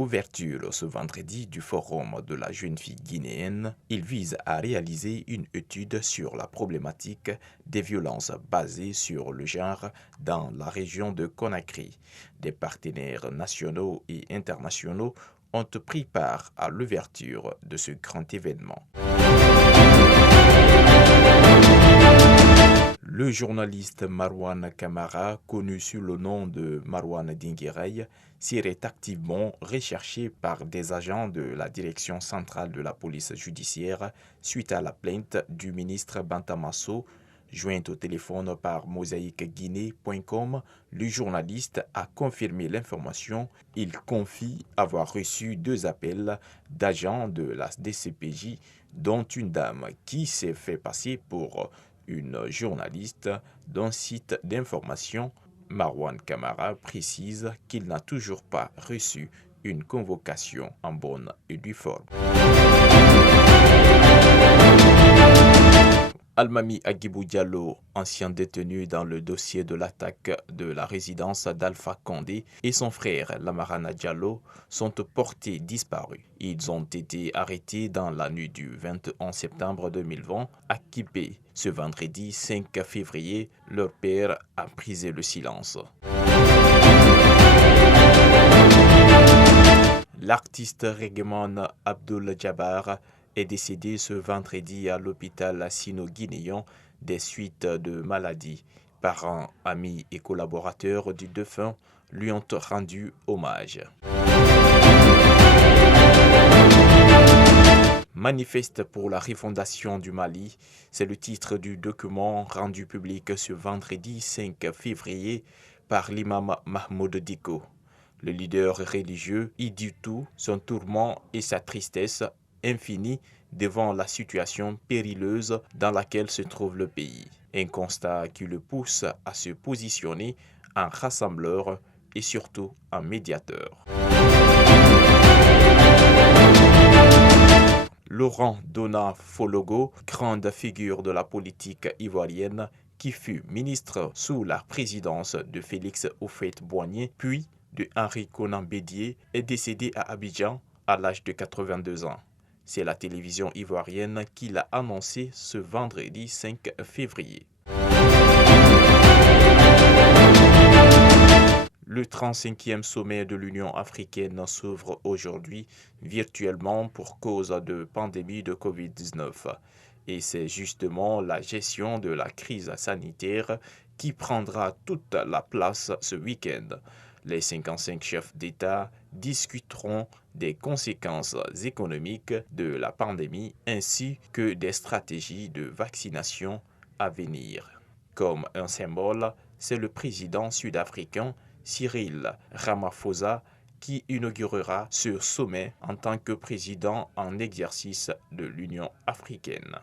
Ouverture ce vendredi du Forum de la jeune fille guinéenne, il vise à réaliser une étude sur la problématique des violences basées sur le genre dans la région de Conakry. Des partenaires nationaux et internationaux ont pris part à l'ouverture de ce grand événement. Le journaliste Marouane Camara, connu sous le nom de Marouane Dinguiraye, serait activement recherché par des agents de la direction centrale de la police judiciaire suite à la plainte du ministre Bantamasso. Joint au téléphone par mosaïqueguinée.com, le journaliste a confirmé l'information. Il confie avoir reçu 2 appels d'agents de la DCPJ, dont une dame qui s'est fait passer pour une journaliste d'un site d'information. Marouane Camara précise qu'il n'a toujours pas reçu une convocation en bonne et due forme. Almami Agibou Diallo, ancien détenu dans le dossier de l'attaque de la résidence d'Alpha Condé, et son frère Lamarana Diallo sont portés disparus. Ils ont été arrêtés dans la nuit du 21 septembre 2020 à Kipé. Ce vendredi 5 février, leur père a brisé le silence. L'artiste reggaeman Abdul Jabbar est décédé ce vendredi à l'hôpital sino-guinéen des suites de maladie. Parents, amis et collaborateurs du défunt lui ont rendu hommage. Manifeste pour la refondation du Mali, c'est le titre du document rendu public ce vendredi 5 février par l'imam Mahmoud Dicko. Le leader religieux y dit tout son tourment et sa tristesse infinie devant la situation périlleuse dans laquelle se trouve le pays. Un constat qui le pousse à se positionner en rassembleur et surtout en médiateur. Laurent Dona Fologo, grande figure de la politique ivoirienne, qui fut ministre sous la présidence de Félix Houphouët-Boigny, puis de Henri Konan Bédié, est décédé à Abidjan à l'âge de 82 ans. C'est la télévision ivoirienne qui l'a annoncé ce vendredi 5 février. Le 35e sommet de l'Union africaine s'ouvre aujourd'hui virtuellement pour cause de pandémie de Covid-19. Et c'est justement la gestion de la crise sanitaire qui prendra toute la place ce week-end. Les 55 chefs d'État discuteront des conséquences économiques de la pandémie ainsi que des stratégies de vaccination à venir. Comme un symbole, c'est le président sud-africain Cyril Ramaphosa qui inaugurera ce sommet en tant que président en exercice de l'Union africaine.